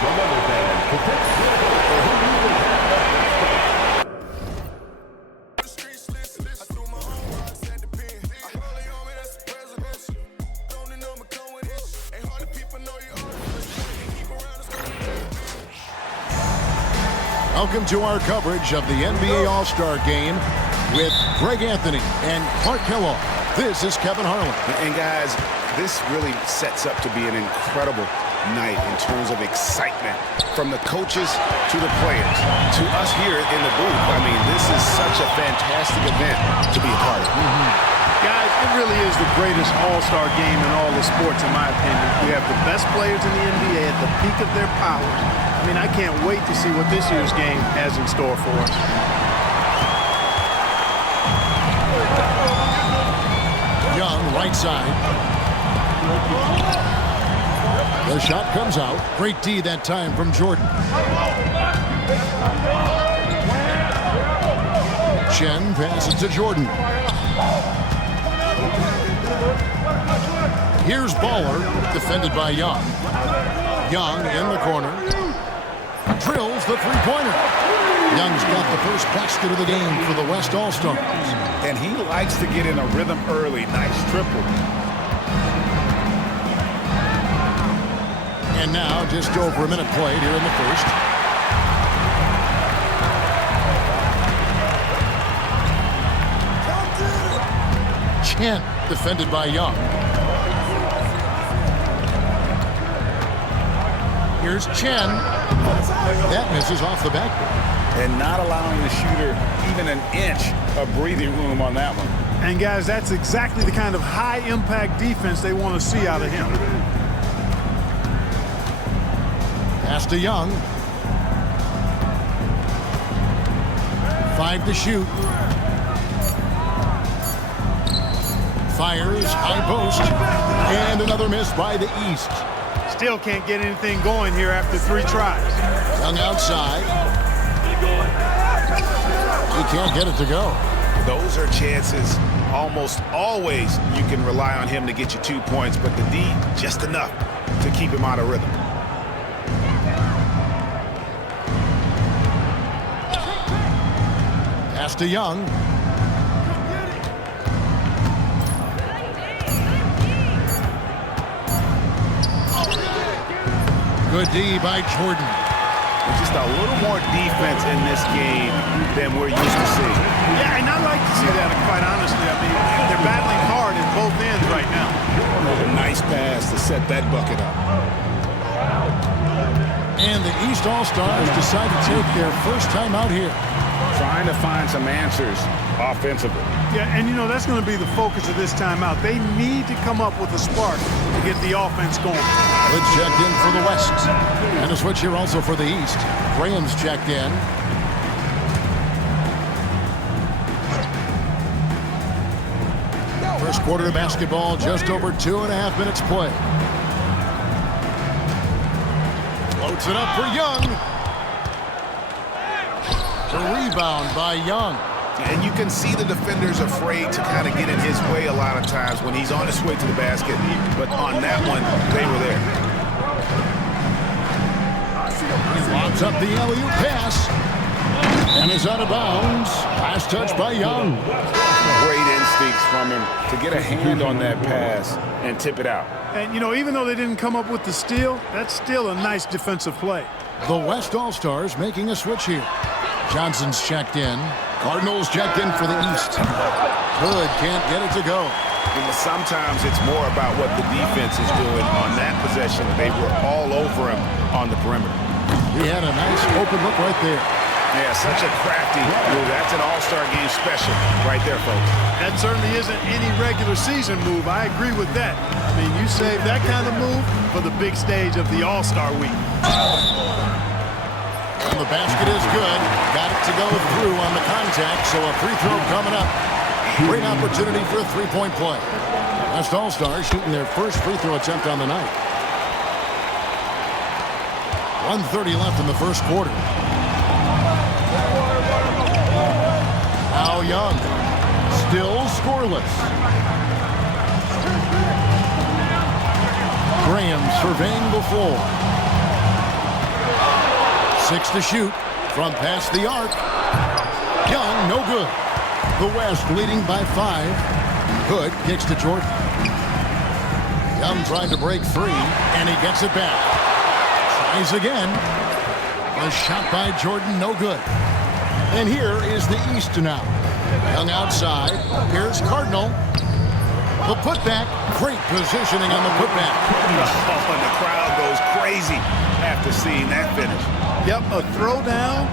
Remember, fans, to take silver for who you will have. Welcome to our coverage of the NBA All-Star Game with Greg Anthony and Clark Kellogg. This is Kevin Harlan. And guys, this really sets up to be an incredible night in terms of excitement from the coaches to the players to us here in the booth. I mean, this is such a fantastic event to be a part of. Guys, it really is the greatest all-star game in all the sports, in my opinion. We have the best players in the NBA at the peak of their powers. I mean, I can't wait to see what this year's game has in store for us. Young, right side. The shot comes out. Great D that time from Jordan. Chen passes to Jordan. Here's Baller, defended by Young. Young in the corner. Drills the three-pointer. Young's got the first basket of the game for the West All-Stars. And he likes to get in a rhythm early. Nice triple. And now just over a minute played here in the first. Chen defended by Young. Here's Chen. That misses off the backboard. And not allowing the shooter even an inch of breathing room on that one. And guys, that's exactly the kind of high-impact defense they want to see out of him. Pass to Young. 5 to shoot. Fires, high post. And another miss by the East. Still can't get anything going here after 3 tries. Young outside. He can't get it to go. Those are chances. Almost always you can rely on him to get you 2 points, but the D, just enough to keep him out of rhythm. Pass to Young. Good D by Jordan. Just a little more defense in this game than we're used to seeing. Yeah, and I like to see that, quite honestly. I mean, they're battling hard at both ends right now. A nice pass to set that bucket up. And the East All-Stars decide to take their first time out here. Trying to find some answers offensively. Yeah, and you know, that's going to be the focus of this timeout. They need to come up with a spark to get the offense going. Good checked in for the West. And a switch here also for the East. Graham's checked in. First quarter of basketball, just over 2.5 minutes play. Floats it up for Young. The rebound by Young. And you can see the defenders afraid to kind of get in his way a lot of times when he's on his way to the basket. But on that one, they were there. He lobs up the alley-oop pass. And is out of bounds. Last touch by Young. Great instincts from him to get a hand on that pass and tip it out. And, you know, even though they didn't come up with the steal, that's still a nice defensive play. The West All-Stars making a switch here. Johnson's checked in. Cardinals checked in for the East. Good, can't get it to go. Sometimes it's more about what the defense is doing on that possession. They were all over him on the perimeter. He had a nice open look right there. Yeah, such a crafty move. That's an All-Star game special right there, folks. That certainly isn't any regular season move. I agree with that. I mean, you save that kind of move for the big stage of the All-Star week. And the basket is good. Got it to go through on the contact, so a free throw coming up. Great opportunity for a three-point play. West All-Stars shooting their first free throw attempt on the night. 1:30 left in the first quarter. Now Young, still scoreless. Graham surveying the floor. 6 to shoot from past the arc. Young, no good. The West leading by 5. Hood kicks to Jordan. Young trying to break free, and he gets it back. Tries again. A shot by Jordan, no good. And here is the East now. Young outside. Here's Cardinal. The putback. Great positioning on the putback. Oh, and the crowd goes crazy after seeing that finish. Yep, a throwdown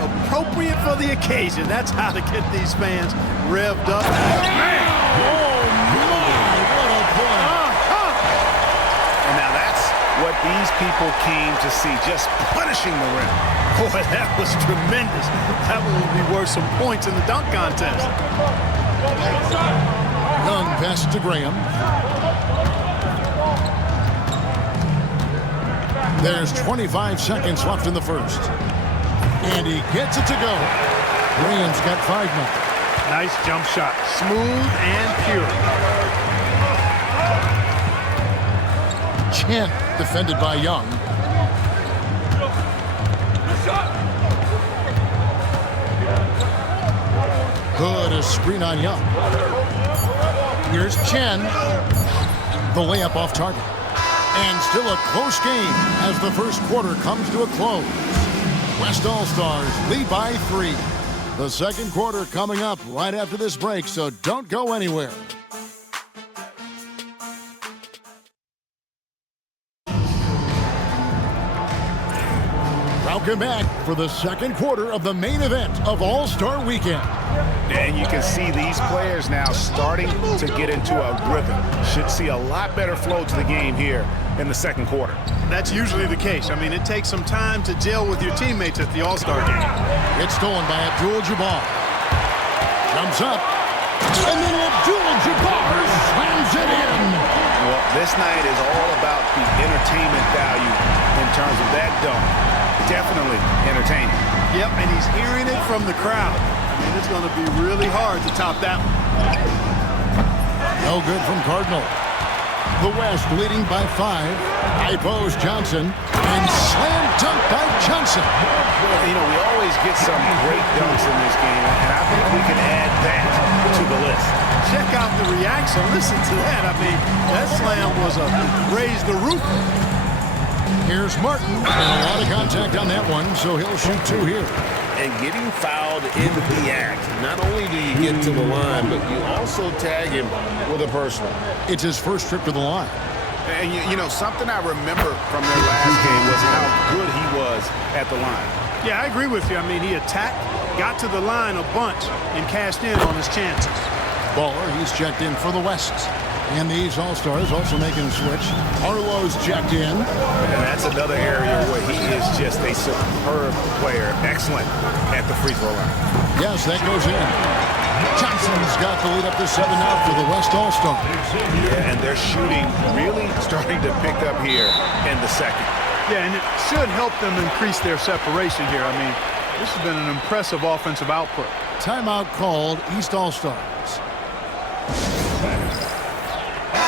appropriate for the occasion. That's how to get these fans revved up. Man! Oh, my! What a play! And now that's what these people came to see, just punishing the rim. Boy, that was tremendous. That would be worth some points in the dunk contest. Young pass to Graham. There's 25 seconds left in the first. And he gets it to go. Graham's got 5 now. Nice jump shot. Smooth and pure. Chen defended by Young. Hood, a screen on Young. Here's Chen. The layup off target. And still a close game as the first quarter comes to a close. West All-Stars lead by 3. The second quarter coming up right after this break, so don't go anywhere. Welcome back for the second quarter of the main event of All-Star Weekend. And you can see these players now starting to get into a rhythm. Should see a lot better flow to the game here in the second quarter. That's usually the case. I mean, it takes some time to gel with your teammates at the All-Star game. It's stolen by Abdul-Jabbar. Jumps up. And then Abdul-Jabbar slams it in. Well, this night is all about the entertainment value in terms of that dunk. Definitely entertaining. Yep, and he's hearing it from the crowd. I mean, it's going to be really hard to top that one. No good from Cardinal. The West leading by 5. High post Johnson. And slam dunk by Johnson. You know, we always get some great dunks in this game, and I think we can add that to the list. Check out the reaction. Listen to that. I mean, that slam was a raise the roof. Here's Martin. And a lot of contact on that one, so he'll shoot 2 here. And getting fouled in the act. Not only do you get to the line, but you also tag him with a personal. It's his first trip to the line. And, you know, something I remember from their last game was how good he was at the line. Yeah, I agree with you. I mean, he attacked, got to the line a bunch, and cashed in on his chances. Baller, he's checked in for the West. And these All-Stars also making a switch. Harlow's checked in. And that's another area where he is just a superb player. Excellent at the free throw line. Yes, that goes in. Johnson's got the lead up to 7 now for the West All-Stars. Yeah, and their shooting really starting to pick up here in the second. Yeah, and it should help them increase their separation here. I mean, this has been an impressive offensive output. Timeout called, East All-Stars.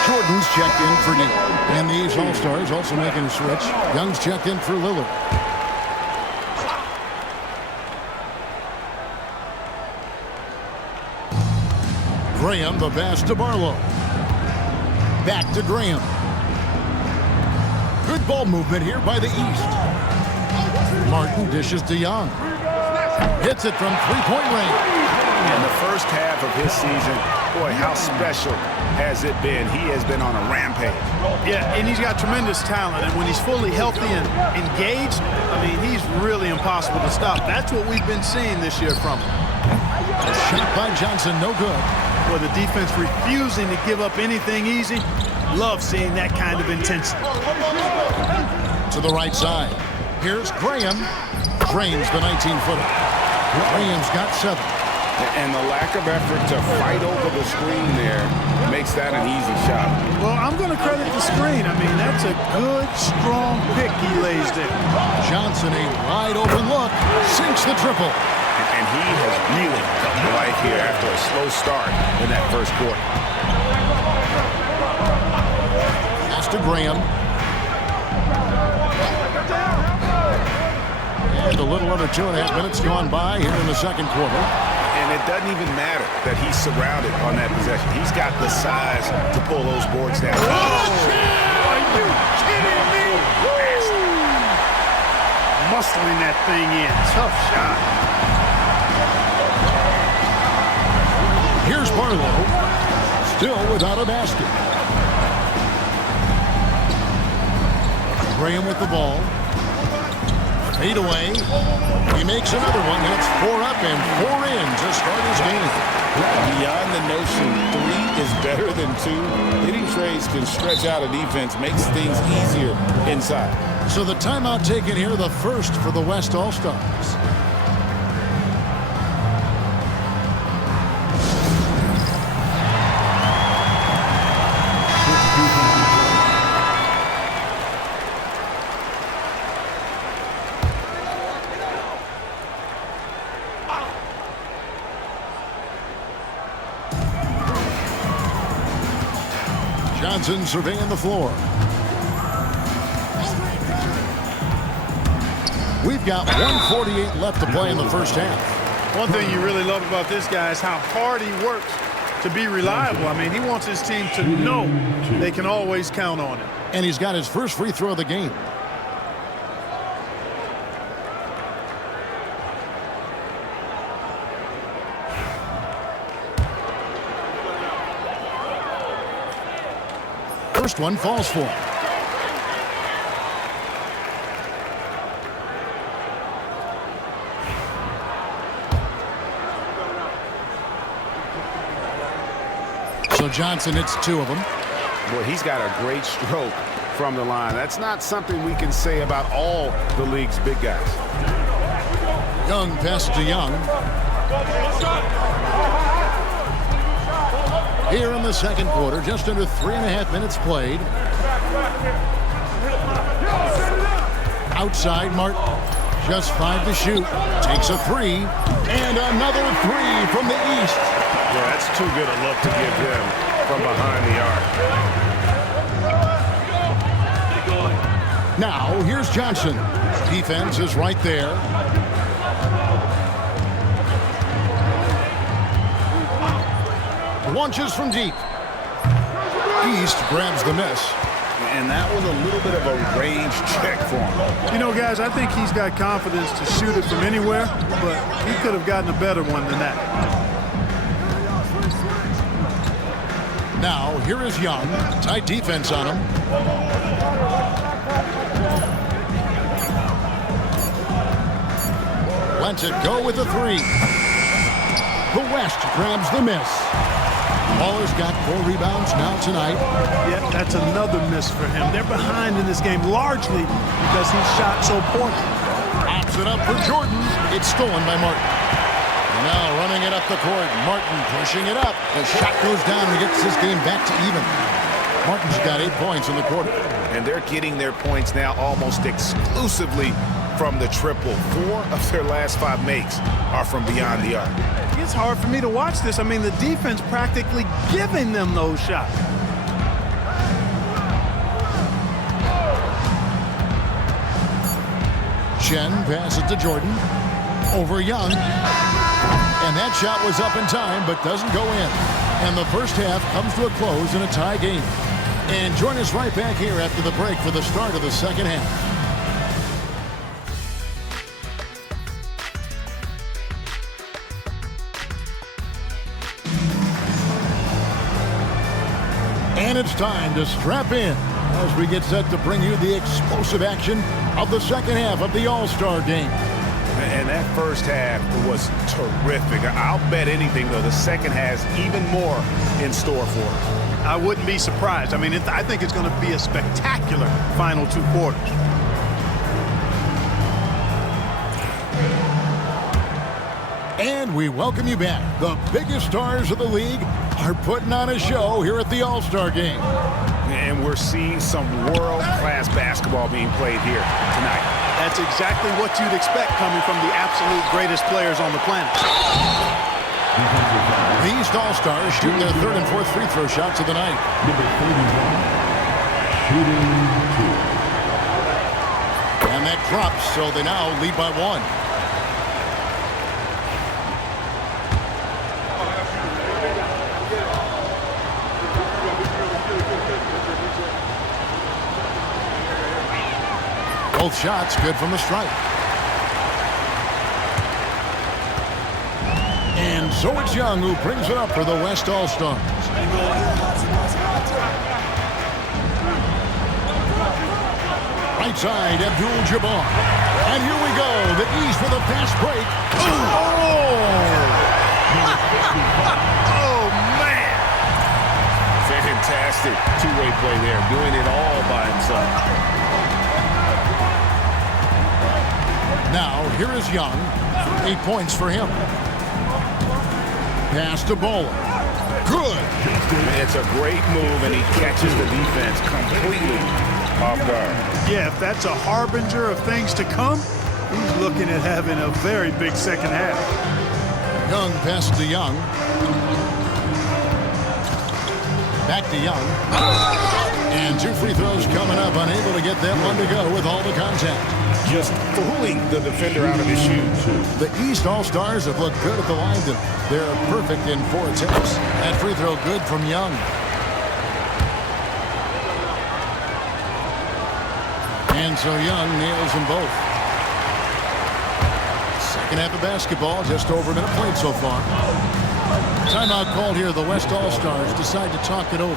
Jordan's checked in for Neal. And these All-Stars also making a switch. Young's checked in for Lillard. Graham, the pass to Barlow. Back to Graham. Good ball movement here by the East. Martin dishes to Young. Hits it from three-point range. In the first half of his season, boy, how special has it been? He has been on a rampage. Yeah, and he's got tremendous talent, and when he's fully healthy and engaged, I mean, he's really impossible to stop. That's what we've been seeing this year from him. Shot by Johnson, no good. With the defense refusing to give up anything easy, love seeing that kind of intensity. To the right side. Here's Graham. Drains the 19-footer. Graham's got 7. And the lack of effort to fight over the screen there makes that an easy shot. Well, I'm going to credit the screen. I mean, that's a good, strong pick he lays there. Johnson, a wide open look, sinks the triple. And he has really come to life here after a slow start in that first quarter. Pass to Graham. And a little under 2.5 minutes gone by here in the second quarter. And it doesn't even matter that he's surrounded on that possession. He's got the size to pull those boards down. Oh! Are you kidding me? Muscling that thing in. Tough shot. Here's Barlow. Still without a basket. Graham with the ball. Fade away. He makes another one. That's 4 up and 4 in to start his game. Beyond the notion 3 is better than 2, hitting trades can stretch out a defense, makes things easier inside. So the timeout taken here, the first for the West All-Stars. Johnson surveying the floor. We've got 1:48 left to play in the first half. One thing you really love about this guy is how hard he works to be reliable. I mean, he wants his team to know they can always count on him. And he's got his first free throw of the game. First one falls for him. So Johnson hits 2 of them. Boy, he's got a great stroke from the line. That's not something we can say about all the league's big guys. Young passes to Young. Here in the second quarter, just under 3.5 minutes played. Outside, Martin. Just 5 to shoot. Takes a 3. And another 3 from the east. Yeah, that's too good a look to give him from behind the arc. Now, here's Johnson. Defense is right there. Launches from deep. East grabs the miss. And that was a little bit of a range check for him. You know, guys, I think he's got confidence to shoot it from anywhere, but he could have gotten a better one than that. Now, here is Young. Tight defense on him. Lets it go with the 3. The West grabs the miss. Waller's got 4 rebounds now tonight. Yeah, that's another miss for him. They're behind in this game largely because he shot so poorly. Pops it up for Jordan. It's stolen by Martin. And now running it up the court. Martin pushing it up. The shot goes down and gets this game back to even. Martin's got 8 points in the quarter. And they're getting their points now almost exclusively from the triple. 4 of their last 5 makes are from beyond the arc. It's hard for me to watch this. I mean, the defense practically giving them those shots. Chen passes to Jordan. Over Young. And that shot was up in time, but doesn't go in. And the first half comes to a close in a tie game. And join us right back here after the break for the start of the second half. And it's time to strap in as we get set to bring you the explosive action of the second half of the All-Star game. And that first half was terrific. I'll bet anything, though, the second has even more in store for us. I wouldn't be surprised. I mean, I think it's going to be a spectacular final 2 quarters. And we welcome you back. The biggest stars of the league are putting on a show here at the All-Star game. And we're seeing some world-class basketball being played here tonight. That's exactly what you'd expect coming from the absolute greatest players on the planet. These All-Stars shooting their 3rd and 4th free throw shots of the night. And that That drops, so they now lead by 1. Both shots good from the stripe. And so it's Young who brings it up for the West All-Stars. Right side, Abdul-Jabbar. And here we go. The East with a fast break. Oh, man. Fantastic two-way play there, doing it all by himself. Now, here is Young. 8 points for him. Pass to Bowler. Good. It's a great move, and he catches the defense completely off guard. Yeah, if that's a harbinger of things to come, he's looking at having a very big second half. Young passes to Young. Back to Young. And 2 free throws coming up, unable to get that one to go with all the contact. Just fooling the defender out of his shoes. The East All-Stars have looked good at the line. They're perfect in 4 attempts. That free throw good from Young. And so Young nails them both. Second half of basketball, just over a minute played so far. Timeout called here. The West All-Stars decide to talk it over.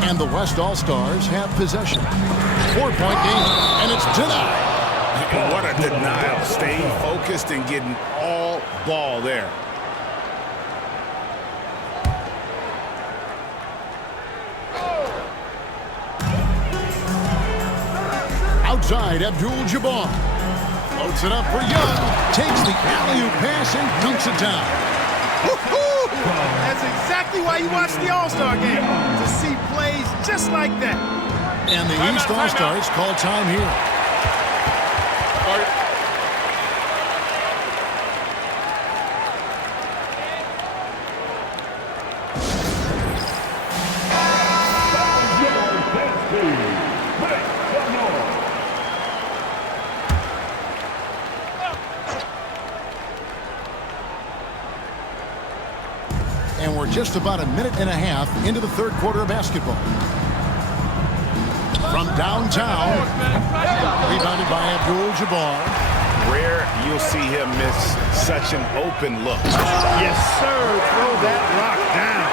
And the West All-Stars have possession. 4-point game, and it's denied. What a denial. Staying focused and getting all ball there. Outside, Abdul-Jabbar. Floats it up for Young. Takes the alley-oop pass and dunks it down. That's exactly why you watch the All-Star game, to see plays just like that. And the East All-Stars call time here. And we're just about a minute and a half into the third quarter of basketball. From downtown, rebounded by Abdul-Jabbar. Rare you'll see him miss such an open look. Yes, sir. Throw that rock down.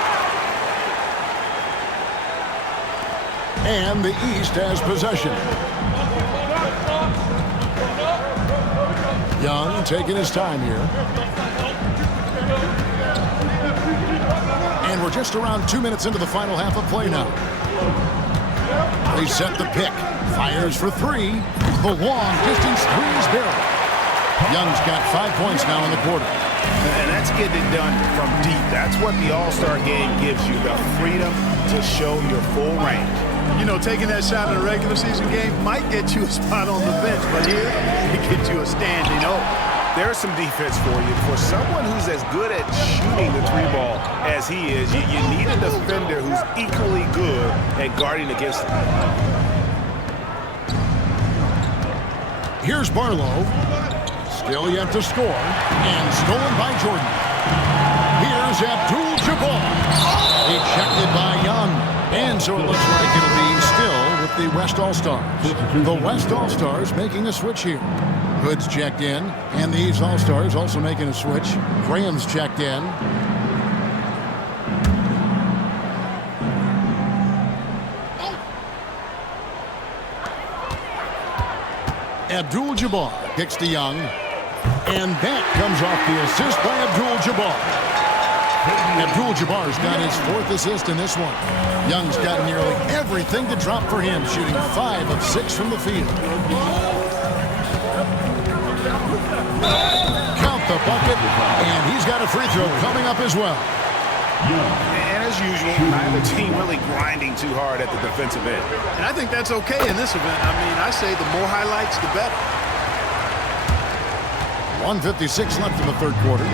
And the East has possession. Young taking his time here. And we're just around 2 minutes into the final half of play now. They set the pick. Fires for 3. The long distance 3 is buried. Young's got 5 points now in the quarter. And that's getting it done from deep. That's what the All-Star game gives you, the freedom to show your full range. You know, taking that shot in a regular season game might get you a spot on the bench, but here, it gets you a standing O. There's some defense for you. For someone who's as good at shooting the 3-ball as he is, you need a defender who's equally good at guarding against him. Here's Barlow. Still yet to score. And stolen by Jordan. Here's Abdul-Jabbar. Ejected by Young. And so it looks like it'll be still with the West All-Stars. The West All-Stars making a switch here. Hood's checked in, and the East All-Stars also making a switch. Graham's checked in. Abdul-Jabbar kicks to Young, and that comes off the assist by Abdul-Jabbar. Abdul-Jabbar's got his 4th assist in this one. Young's got nearly everything to drop for him, shooting 5 of 6 from the field. Count the bucket, and he's got a free throw coming up as well. And as as usual, neither team really grinding too hard at the defensive end. And I think that's okay in this event. I mean, I say the more highlights, the better. 1:56 left in the third quarter.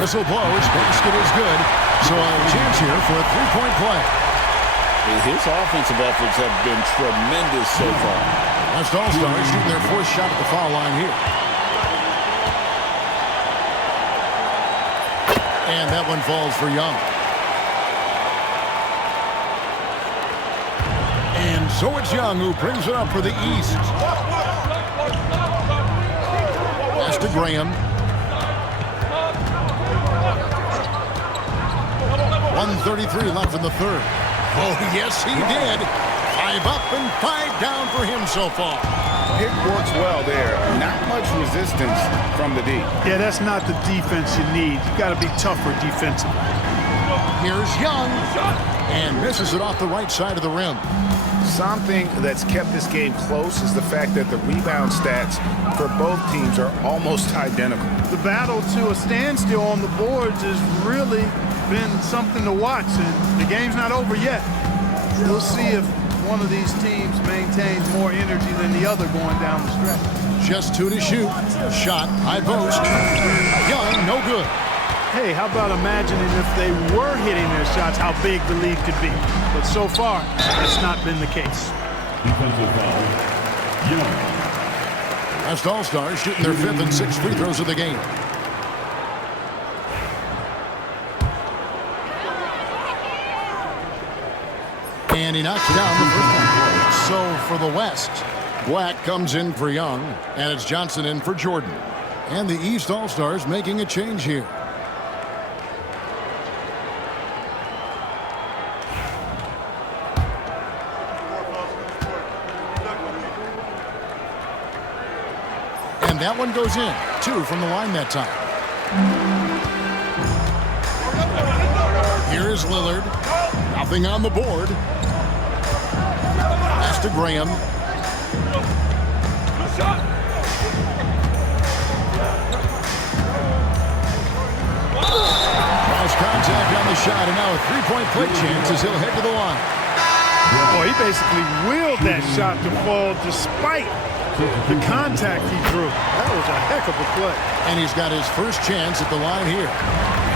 Whistle blows, basket is good. So a chance here for a three-point play. His offensive efforts have been tremendous so far. West All-Stars shooting their fourth shot at the foul line here. And that one falls for Young. And so it's Young who brings it up for the East. Pass to Graham. 1:33 left in the third. Oh, yes, he did. 5 up and 5 down for him so far. Pick works well there. Not much resistance from the D. Yeah, that's not the defense you need. You got to be tougher defensively. Here's Young. And misses it off the right side of the rim. Something that's kept this game close is the fact that the rebound stats for both teams are almost identical. The battle to a standstill on the boards has really been something to watch, and the game's not over yet. We'll see if one of these teams maintains more energy than the other going down the stretch. Just 2 to shoot. Shot, high post. Young, no good. Hey, how about imagining if they were hitting their shots, how big the lead could be. But so far, it's not been the case. Defensive foul. Young. West All-Stars shooting their 5th and 6th free throws of the game. And he knocks down the first one. So for the West, Black comes in for Young, and it's Johnson in for Jordan. And the East All-Stars making a change here. And that one goes in. 2 from the line that time. Here is Lillard. Nothing on the board. Pass to Graham. Cross contact on the shot, and now a three-point play chance as he'll head to the line. Boy, he basically willed that shot to fall despite the contact he drew. That was a heck of a play. And he's got his first chance at the line here.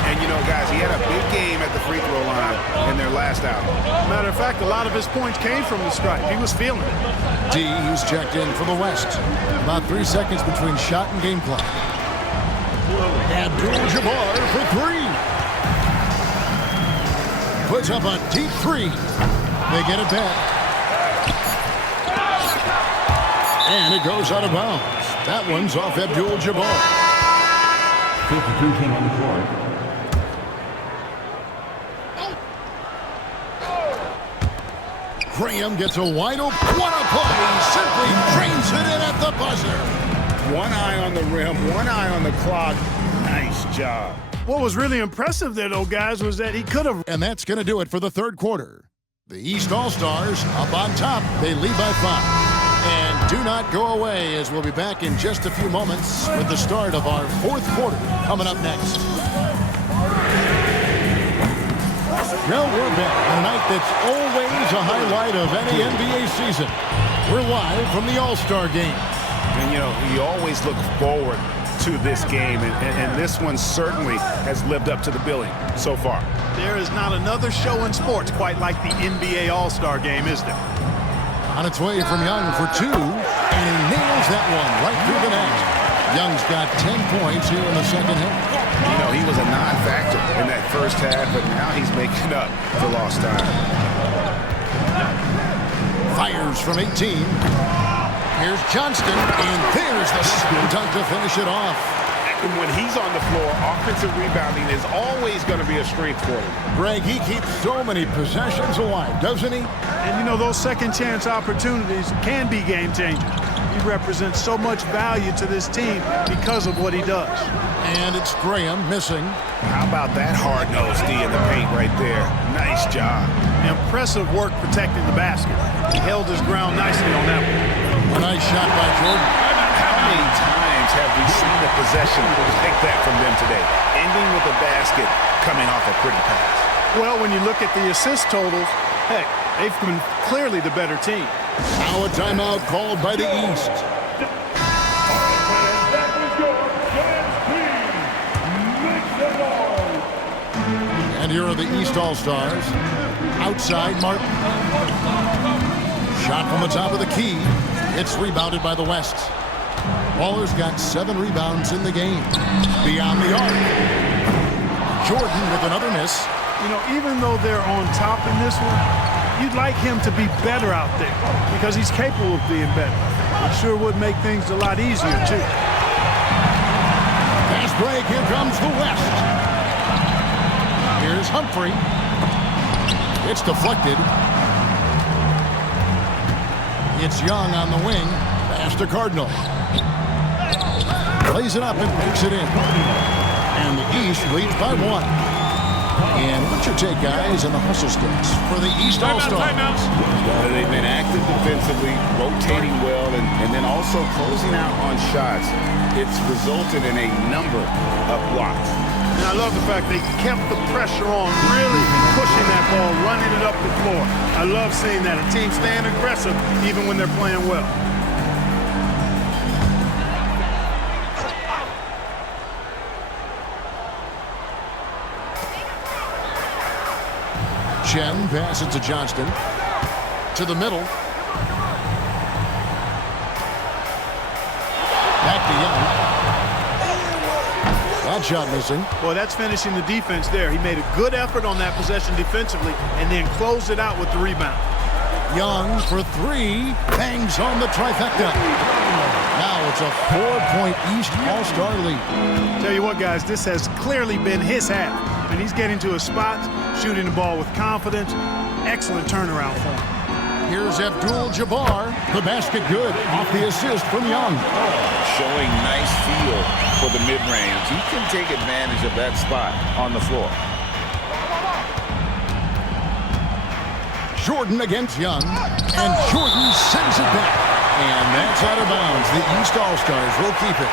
And, you know, guys, he had a big game at the free throw line in their last outing. Matter of fact, a lot of his points came from the stripe. He was feeling it. D, who's checked in for the West. About 3 seconds between shot and game clock. Abdul-Jabbar for 3. Puts up a deep 3. They get it back. And it goes out of bounds. That one's off Abdul-Jabbar. 52 on the court. Graham gets a wide open. What a play! He simply drains it in at the buzzer. One eye on the rim, one eye on the clock. Nice job. What was really impressive there, though, guys, was that he could have. And that's going to do it for the third quarter. The East All-Stars up on top. They lead by 5. And do not go away, as we'll be back in just a few moments with the start of our fourth quarter coming up next. Well, we're back on a night that's always a highlight of any NBA season. We're live from the All-Star Game. And, you know, you always look forward to this game, and this one certainly has lived up to the billing so far. There is not another show in sports quite like the NBA All-Star Game, is there? On its way from Young for 2, and he nails that one right through the net. Young's got 10 points here in the second half. You know, he was a non-factor in that first half, but now he's making up for lost time. Fires from 18. Here's Johnston, and there's the spin dunk to finish it off. And when he's on the floor, offensive rebounding is always going to be a strength for him. Greg, he keeps so many possessions alive, doesn't he? And, you know, those second-chance opportunities can be game-changers. He represents so much value to this team because of what he does. And it's Graham missing. How about that hard-nosed D in the paint right there? Nice job. Impressive work protecting the basket. He held his ground nicely on that one. A nice shot by Jordan. How many times have we seen a possession like that from them today? Ending with a basket, coming off a pretty pass. Well, when you look at the assist totals, heck, they've been clearly the better team. Now a timeout called by the East. And here are the East All-Stars. Outside, Martin. Shot from the top of the key. It's rebounded by the West. Waller's got 7 rebounds in the game. Beyond the arc. Jordan with another miss. You know, even though they're on top in this one, you'd like him to be better out there because he's capable of being better. It sure would make things a lot easier, too. Fast break. Here comes the West. Here's Humphrey. It's deflected. It's Young on the wing. Pass to Cardinal. Plays it up and makes it in. And the East leads by 1. And what's your take, guys, on the hustle stats for the East All-Stars? They've been active defensively, rotating well, and then also closing out on shots. It's resulted in a number of blocks. And I love the fact they kept the pressure on, really pushing that ball, running it up the floor. I love seeing that. A team staying aggressive even when they're playing well. Chen passes to Johnston. To the middle. Back to Young. That shot missing. Well, that's finishing the defense there. He made a good effort on that possession defensively and then closed it out with the rebound. Young for 3. Bangs on the trifecta. Now it's a 4-point East All-Star lead. Tell you what, guys, this has clearly been his half. And he's getting to his spots, shooting the ball with confidence. Excellent turnaround for him. Here's Abdul-Jabbar. The basket good off the assist from Young. Showing nice feel for the mid-range. He can take advantage of that spot on the floor. Jordan against Young. And Jordan sends it back. And that's out of bounds. The East All-Stars will keep it.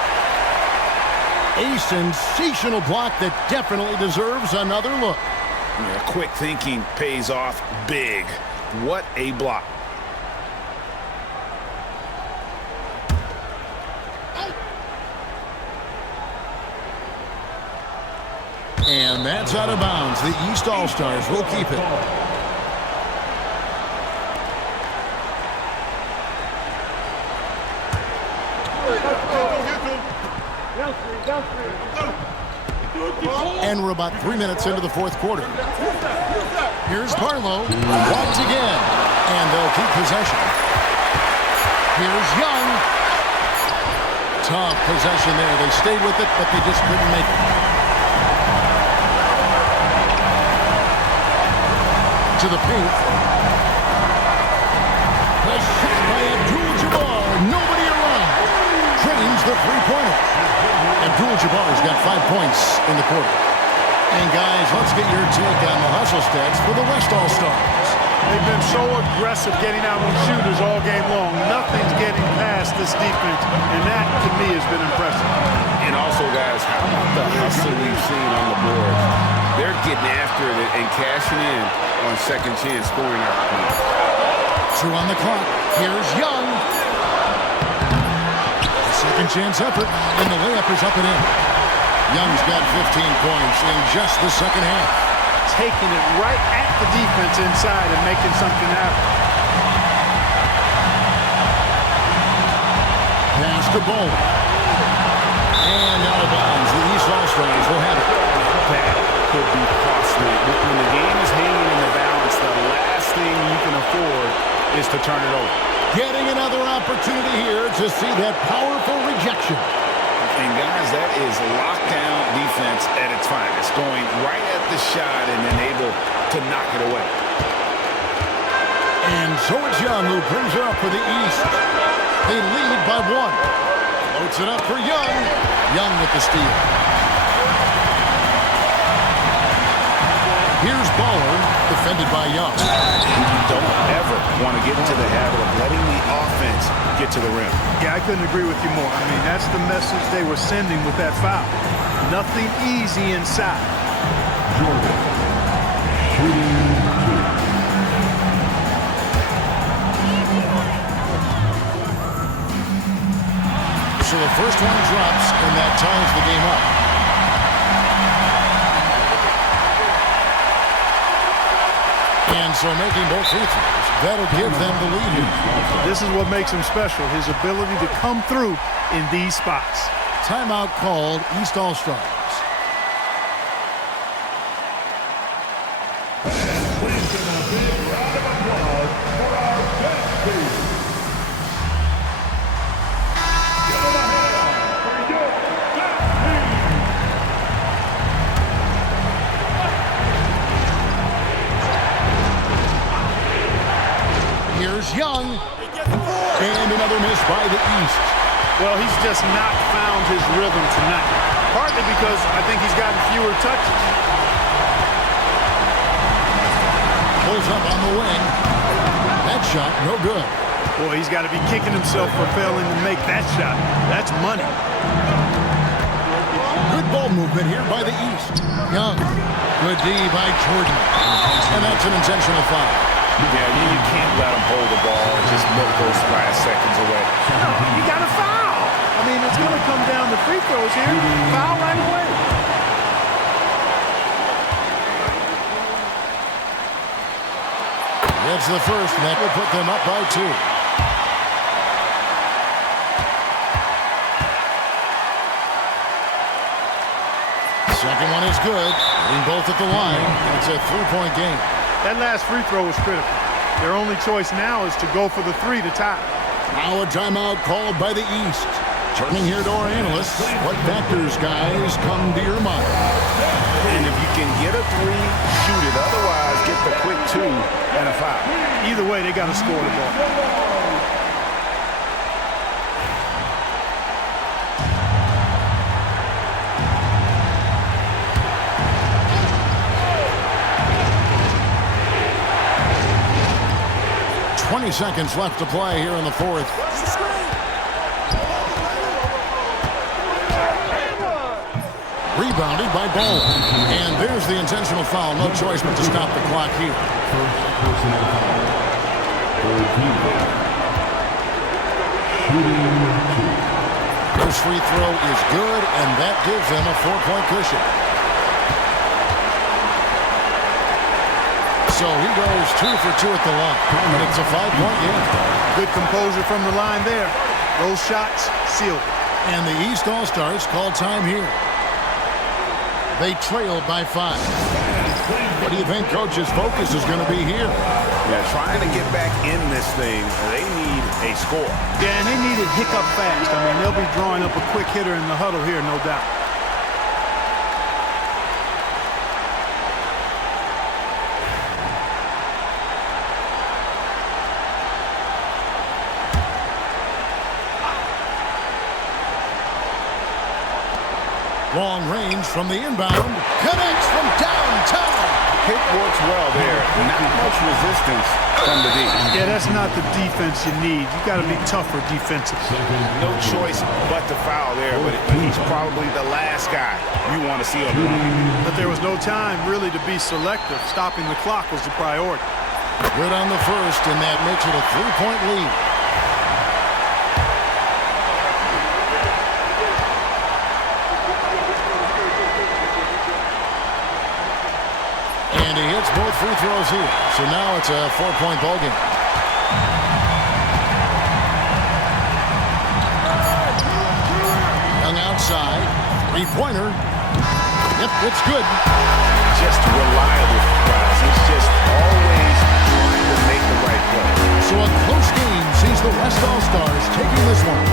A sensational block that definitely deserves another look. Yeah, quick thinking pays off big. What a block. And that's out of bounds. The East All-Stars will keep it. And we're about 3 minutes into the fourth quarter. Here's Barlow once again. And they'll keep possession. Here's Young. Tough possession there. They stayed with it, but they just couldn't make it. To the paint. The shot by Abdul-Jabbar. Nobody around. Drains the three-pointer. Abdul-Jabbar's got 5 points in the quarter. And guys, let's get your take on the hustle stats for the West All-Stars. They've been so aggressive getting out on shooters all game long. Nothing's getting past this defense, and that, to me, has been impressive. And also, guys, how about the hustle we've seen on the board? They're getting after it and cashing in on second chance scoring opportunities. 2 on the clock. Here's Young. Second chance effort, and the layup is up and in. Young's got 15 points in just the second half. Taking it right at the defense inside and making something happen. Pass to Bowman. And out of bounds. The East All-Stars will have it. That could be costly. When the game is hanging in the balance, the last thing you can afford is to turn it over. Getting another opportunity here to see that powerful rejection. And guys, that is lockdown defense at its finest. Going right at the shot and then able to knock it away. And so it's Young who brings it up for the East. They lead by 1. Floats it up for Young. Young with the steal. Here's Baller, defended by Young. You don't ever want to get into the habit of letting the offense get get to the rim. Yeah, I couldn't agree with you more. I mean, that's the message they were sending with that foul. Nothing easy inside. Jordan, shooting 2. So the first one drops, and that ties the game up. And so making both free throws, that'll give them the lead here. This is what makes him special, his ability to come through in these spots. Timeout called, East All-Stars. Please give a big round of applause for our best team. Give them a hand for your best team. Here's Young. And another miss by the East. Well, he's just not found his rhythm tonight, partly because I think he's gotten fewer touches. Pulls up on the wing. That shot, no good. Boy, he's got to be kicking himself for failing to make that shot. That's money. Good ball movement here by the East. Young. Good D by Jordan. And that's an intentional foul. Yeah, you can't let him hold the ball and just milk those last seconds away. No, you got to foul. I mean, it's going to come down to free throws here. Foul right away. That's the first, and that will put them up by 2. Second one is good. Hitting both at the line. It's a 3-point game. That last free throw was critical. Their only choice now is to go for the 3 to tie. Now a timeout called by the East. Turning here to our analysts. What factors, guys, come to your mind? And if you can get a 3, shoot it. Otherwise, get the quick 2 and a foul. Either way, they got to score the ball. 20 seconds left to play here in the fourth. Rebounded by Ball. And there's the intentional foul. No choice but to stop the clock here. First personal foul. Shooting 2. His free throw is good, and that gives them a 4-point cushion. So he goes 2 for 2 at the line. And it's a 5-point game. Good composure from the line there. Those shots sealed. And the East All-Stars call time here. They trail by 5. What do you think Coach's focus is going to be here? Yeah, trying to get back in this thing. They need a score. Yeah, and they need it hiccup fast. I mean, they'll be drawing up a quick hitter in the huddle here, no doubt. Long range from the inbound. Connects from downtown. Pick works well there. Not much resistance from the D. Yeah, that's not the defense you need. You got to be tougher defensively. No choice but to foul there, but he's probably the last guy you want to see on the line. But there was no time really to be selective. Stopping the clock was the priority. Good on the first, and that makes it a 3-point lead. And he hits both free throws here. So now it's a 4-point ball game. Young outside. 3-pointer. Yep, it's good. Just reliable, guys. He's just always trying to make the right play. So a close game sees the West All-Stars taking this one.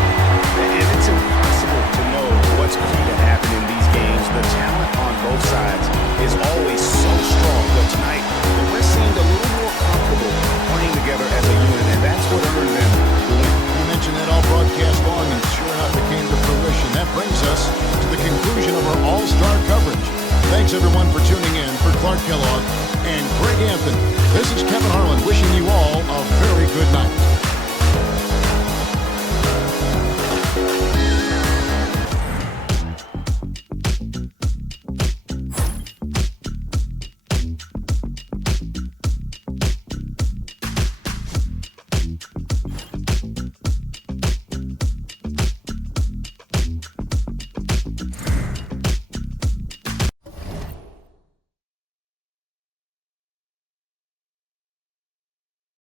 And it's impossible to know what's going to happen in these games. The talent on both sides is always so strong. But tonight, the West seemed a little more comfortable playing together as a unit, and that's what earned them the win. You mentioned that all broadcast long, and sure enough, it came to fruition. That brings us to the conclusion of our All-Star coverage. Thanks, everyone, for tuning in. For Clark Kellogg and Greg Anthony, this is Kevin Harlan wishing